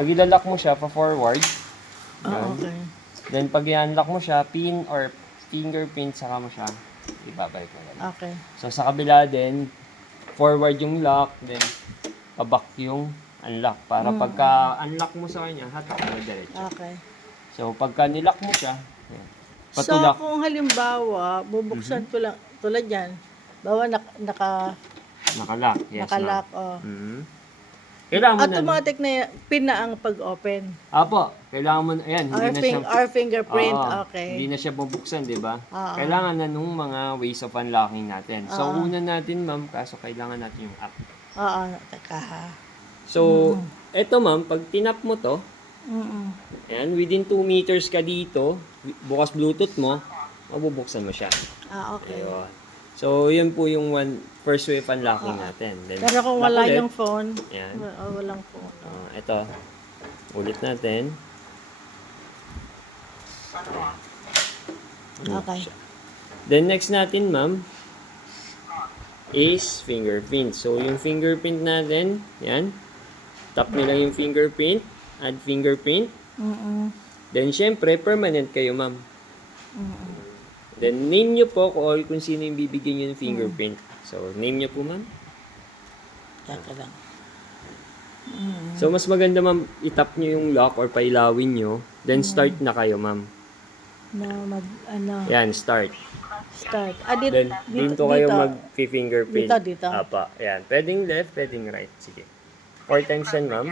Pag ilalak mo siya, pa-forward. Ah, Yan. okay. Then, pag i-unlock mo siya, pin or fingerprint, saka mo siya ibabalik mo lang. Okay. So, sa kabila din, forward yung lock, then, paback yung unlock. Para pagka-unlock mo sa kanya, hatak mo diretso. Okay. So, pagka nilock mo siya, yan, So, patulak. kung halimbawa, bubuksan ko lang, tulad yan, bawa Nakalock. Yes, nakalock, ma'am. oh. Mhm. Kailangan mo na. Automatic na pin na ang pag-open. Apo, kailangan mo na. Ayan, hindi na siya. Our fingerprint, Oo, okay. Hindi na siya bubuksan, di ba? Oo. Kailangan na nung mga ways of unlocking natin. So, Oo. una natin, ma'am, kaso kailangan natin yung app. Oo, teka ha. So, eto ma'am, pag tinap mo to, Mm-mm. ayan, within 2 meters ka dito, bukas Bluetooth mo, mabubuksan mo siya. Ah, okay. Ayun. So, yun po yung first way of unlocking natin. Then, Pero kung lock wala ulit. yung phone, Yan. walang phone. Ito, ulit natin. Okay. Then next natin, ma'am, is fingerprint. So, yung fingerprint natin, yan. Tap nyo lang yung fingerprint. Add fingerprint. Mm-mm. Then, syempre, permanent kayo, ma'am. Mm-mm. Then, name nyo po kung sino yung bibigyan nyo ng fingerprint. So, name nyo po, ma'am. Teka lang. So, mas maganda, ma'am, itap nyo yung lock or pailawin nyo. Then, start na kayo, ma'am. Yan, start. Start. Then, dito kayo mag-fingerprint. Dito. Apa, yan. Pwedeng left, pwedeng right. Sige. 4 times yan, ma'am.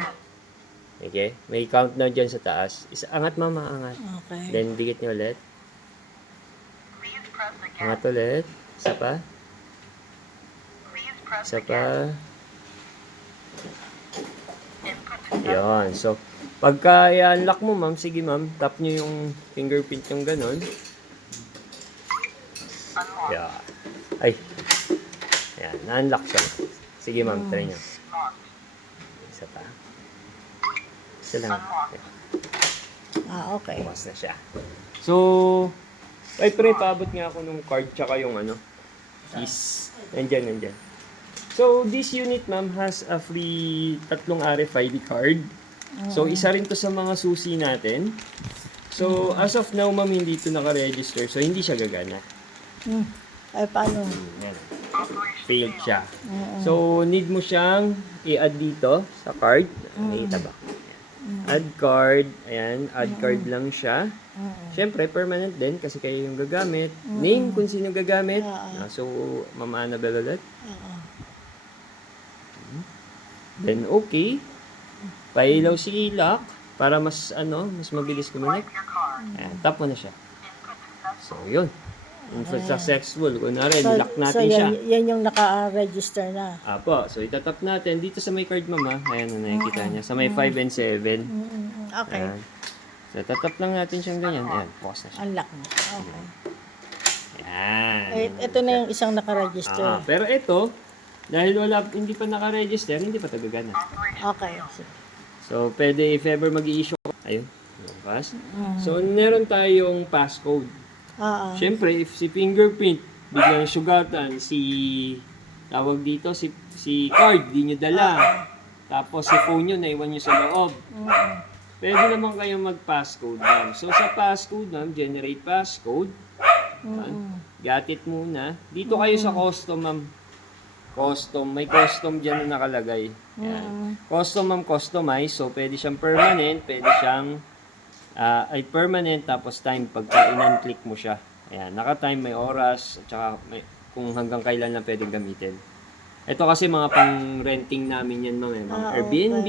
Okay. May countdown dyan sa taas. Angat, ma'am, angat. Okay. Then, dikit nyo ulit. Angat ulit. Isa pa. Isa pa. Yan. So, pagka i-unlock mo, ma'am, sige, ma'am, tap nyo yung fingerprint yung ganon. Yan. Ay. Yan. Na-unlock siya. Sige, ma'am, try nyo. Isa pa. Isa lang. Ah, okay. Bukas na siya. So, ay, pre, paabot nga ako nung card tsaka yung keys. Nandyan. So, this unit, ma'am, has a free 3 RFID card. So, isa rin to sa mga susi natin. So, as of now, ma'am, hindi ito naka-register. So, hindi siya gagana. Ay, paano? Yan. Failed siya. So, need mo siyang i-add dito sa card. May tabak. Add card. Ayan, add card lang siya. Siyempre, permanent din kasi kayo yung gagamit. Name kung sino gagamit. So, Ma'am Annabelle ulit. Then, okay. Pailaw si lock para mas mabilis kumonek. Ayan, tap mo na siya. So, yun. Successful. Kunwari, lock natin siya. Yan yung naka-register na. Apo, so itatap natin dito sa may card, mama. Ayan na nakikita niya. Sa may 5 and 7. Okay. Ayan. So, tatap lang natin siyang ganyan. Ayan, pause na siya. Unlock na. Okay. Ayan. Ito na yung isang naka-register. Pero ito, dahil hindi pa naka-register, hindi pa tagagana. Okay. So, pwede if ever mag-i-issue. Ayun. Pass. So, meron tayong passcode. Siyempre, if si fingerprint, biglang sugatan, tawag dito, si card, di nyo dala. Tapos si phone nyo, naiwan nyo sa loob. Pwede naman kayong mag-passcode, ma'am. So, sa passcode, ma'am, generate passcode. Got it muna. Dito kayo sa custom, ma'am. Custom. May custom dyan na nakalagay. Yan. Custom, ma'am, customize. So, pwede siyang permanent, pwede siyang permanent, tapos time, pagka in-click mo siya. Ayan, naka-time, may oras, at saka kung hanggang kailan lang pwedeng gamitin. Ito kasi mga pang-renting namin yan, ma'am. Mga Airbnb.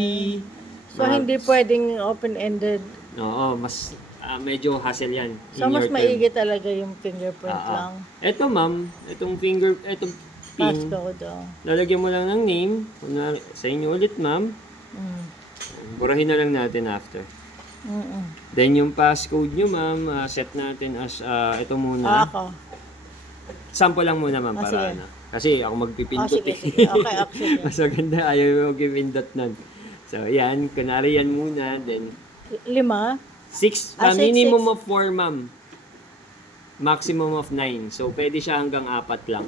So, hindi pwedeng open-ended. Oo, mas medyo hassle yan. So, mas maigi talaga yung fingerprint lang. Ito, ma'am, itong pin, Passcode, lalagyan mo lang ng name. Sa inyo ulit, ma'am. Burahin na lang natin after. Then, yung passcode nyo, ma'am, set natin as, ito muna. Ako. Sample lang muna, ma'am, para sige. Kasi ako magpipindot Sige. Okay, actually. Mas maganda, ayaw mo mag-pindot nun. So, yan, kunwari yan muna, then 5? 6, minimum of 4, ma'am. Maximum of 9. So, pwede siya hanggang 4 lang.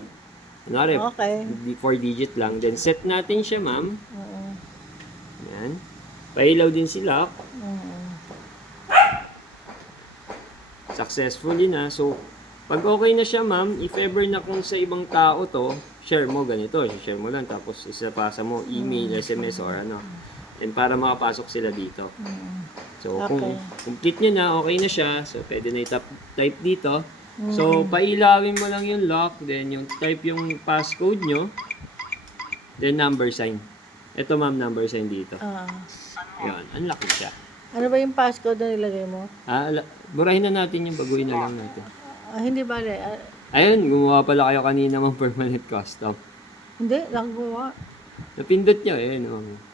Kunwari, Okay. 4 digit lang. Then, set natin siya, ma'am. Yan. Pailaw din si lock. Successfully na. So, pag okay na siya, ma'am, if ever na kung sa ibang tao to, share mo ganito. Share mo lang. Tapos isapasa mo email, SMS, or ano. And para makapasok sila dito. So, kung complete nyo na, okay na siya. So, pwede na type dito. So, pailawin mo lang yung lock. Then, yung type yung passcode nyo. Then, number sign. Ito, ma'am, number sign dito. Yun, unlock na siya. Ano ba yung passcode na nilagay mo? Burahin na natin yung baguhin na lang natin. Hindi bale. Ayun, gumawa pala kayo kanina ng permanent custom. Hindi, nakagawa. Napindot nyo,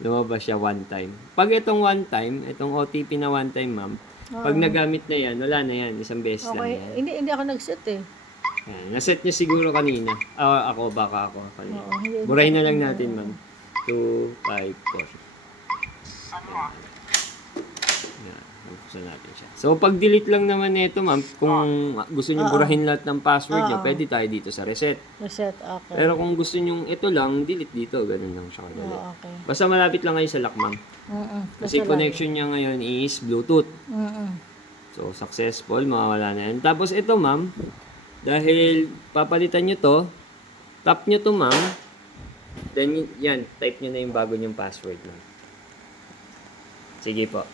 lumabas siya one time. Pag itong one time, itong OTP na one time, ma'am, pag nagamit na yan, wala na yan, isang beses lang Okay, yan. hindi ako nag-set eh. Yan, naset nyo siguro kanina. Baka ako. Kanina. Burahin na lang natin, ma'am. 2, 5, 4. Buksan natin siya. So, pag delete lang naman nito, ma'am, kung gusto niyo burahin lahat ng password niyo, pwede tayo dito sa reset. Reset, okay. Pero kung gusto niyo ito lang, delete dito. Ganun lang siya kadali. Okay. Basta malapit lang kayo sa lock, ma'am. Kasi connection niya ngayon is Bluetooth. So, successful. Mawawala na yan. Tapos ito, ma'am, dahil papalitan niyo to, tap niyo to, ma'am. Then, yan. Type niyo na yung bago niyong password, ma'am. Sige po.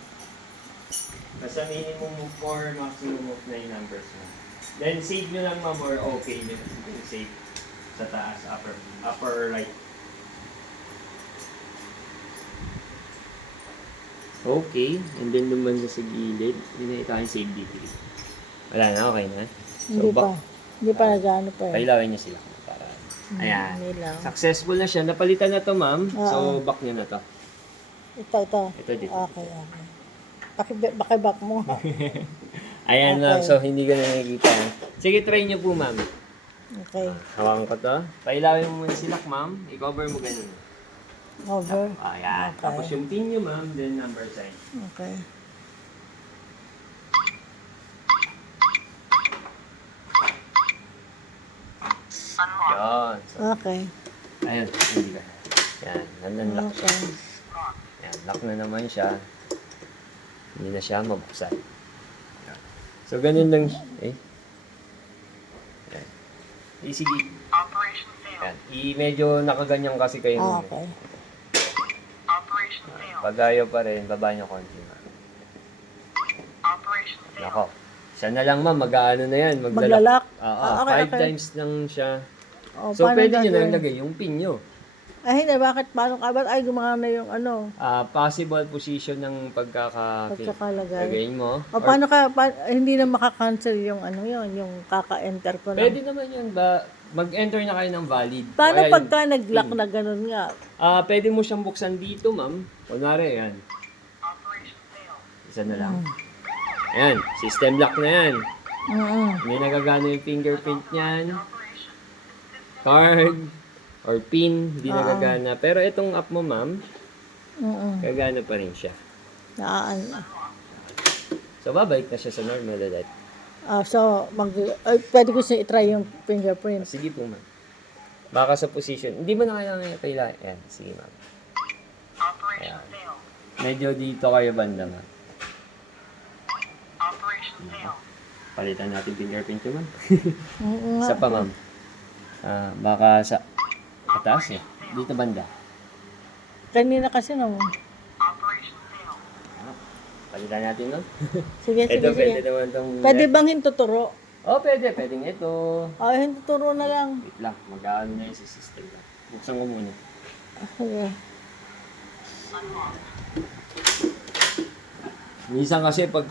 Basta minimum of 4, maximum of 9 numbers mo. Then save nyo lang, ma'am, or okay nyo. Save sa taas, upper right. Okay, and then naman sa gilid, hindi na ito save dito. Wala na, okay na. So, Hindi pa nag-ano pa eh. pailawin nyo sila. Para, ayan. Successful na siya. Napalitan na to, ma'am. So, back nyo na to. Ito. Ito dito. Okay. Back mo. Ayan, ma'am. So, hindi ko na nakikita. Sige, try nyo po, ma'am. Okay. Hawakan ko to. Pailawin mo muna si lock, ma'am. I-cover mo ganun. Over. Ayan. Tapos yung pin nyo, ma'am. Then number sign. Okay. Yan. So, Okay. ayun. Hindi ka. Yan. Nanlock siya. Okay. Ayan. Lock na naman siya. Hindi na siya mabuksan. Yan. So, ganun lang. Yan. Sige. Yan. Medyo nakaganyan kasi kayo. Okay. Pag ayaw pa rin, baba nyo konti, ma'am. Nako. Siya na lang, ma'am. Mag-aano na yan. Maglalak? Okay, 5 times lang siya. So, pwede nyo na lagay yung pin nyo. Ay, hindi. Bakit? Paano ka? Ba't ay gumana yung ano? Possible position ng pagkaka-lagay mo. O paano ka? Hindi na makakancel yung ano yun, yung kaka-enter ko na. Pwede naman yun ba? Mag-enter na kayo ng valid. Paano pagka nag-lock na ganun nga? Pwede mo siyang buksan dito, ma'am. Kunwari, yan. Isa na lang. Ayan, system lock na yan. Hindi nagagana yung fingerprint niyan. Card or pin, hindi nagagana. Pero itong app mo, ma'am, gagana pa rin siya. So, babalik na siya sa normal ulit. So, pwede ko siya i-try yung fingerprint. Sige po, ma'am. Baka sa position. Hindi mo na kailangan. Ayan, sige, ma'am. Ayan. Medyo dito kayo banda, ma'am. Palitan natin fingerprint ko, ma'am. Isa pa, ma'am. Baka sa atas eh. Dito banda. Kanina kasi no. Palitan natin, ma'am. Sige. Pwede naman tong... Pwede bang hintuturo? Pwede. Pwedeng ito. Hintuturo na lang. Wait lang. Mag-aano na yung system. Buksan ko muna. Okay. Minsan kasi pag